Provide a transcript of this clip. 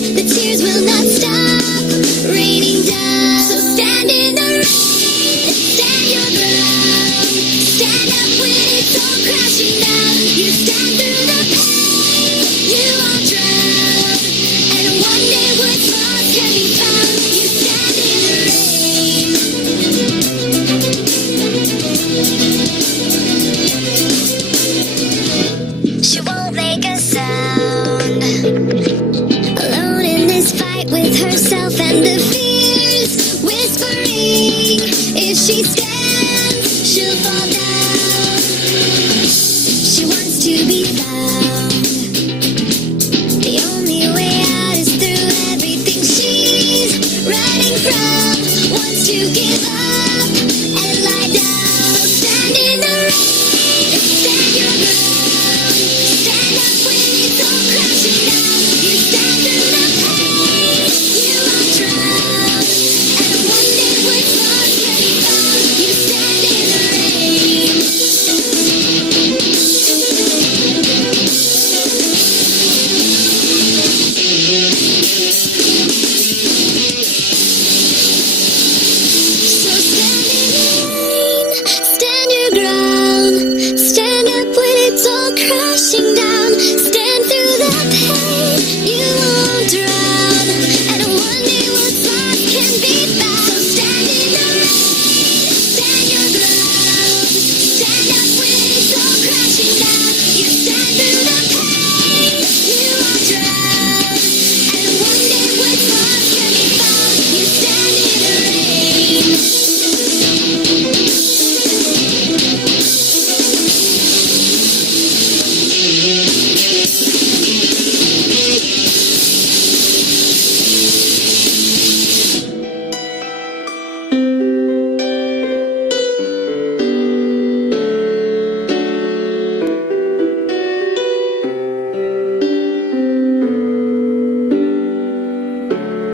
The tears will not stop raining down. So stand in the rain, stand your ground. Stand up when it's all crashing down. You stand through the pain, you won't drown. And one day what's lost can be found. You stand in the rain. She won't make a sound, alone in this fight with herself and the fears whispering if she stays.